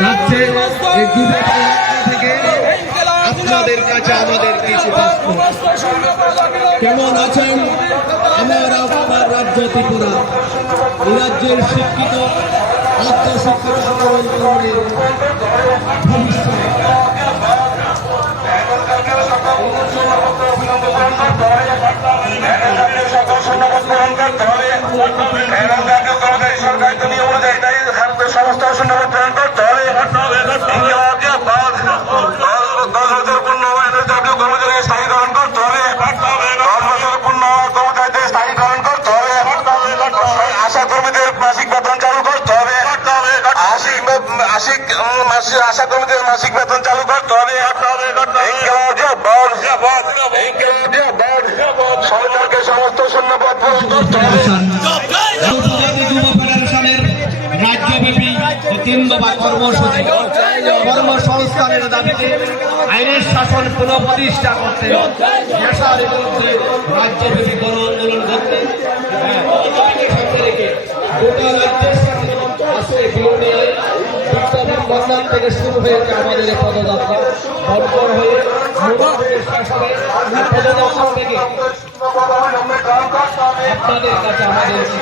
যাচ্ছে আপনাদের কাছে আমাদের কিছু কেমন আছেন? আমার আপনার রাজ্য ত্রিপুরা। রাজ্যের শিক্ষিত, অর্ধশিক্ষিত আন্দোলন তরুণীর ভবিষ্যৎ। সমস্ত শূন্যপদ পূরণ করতে। দশ- বছর পূর্ণ হওয়ার জাতীয় কর্মচারী স্থায়ীকরণ করতে হবে দশ বছর পূর্ণ হওয়ার কর্মচারীদের স্থায়ীকরণ করতে হবে আশা কর্মীদের মাসিক বেতন চালু করতে হবে আশিক আশিক আশা কর্মীদের মাসিক বেতন চালু করতে হবে। সরকারকে সমস্ত শূন্যপদ পূরণ করতে হবে তিন দফা কর্মসূচি কর্মসংস্থানের দাবিতে আইনের শাসন পুনঃপ্রতিষ্ঠা করতে বিরুদ্ধে রাজ্যব্যাপী গণ আন্দোলন করতে হ্যাঁ, থেকে শুরু হয়েছে আমাদের পদযাত্রা। ভরপুর হয়ে আপনাদের কাছে আমাদের কিছু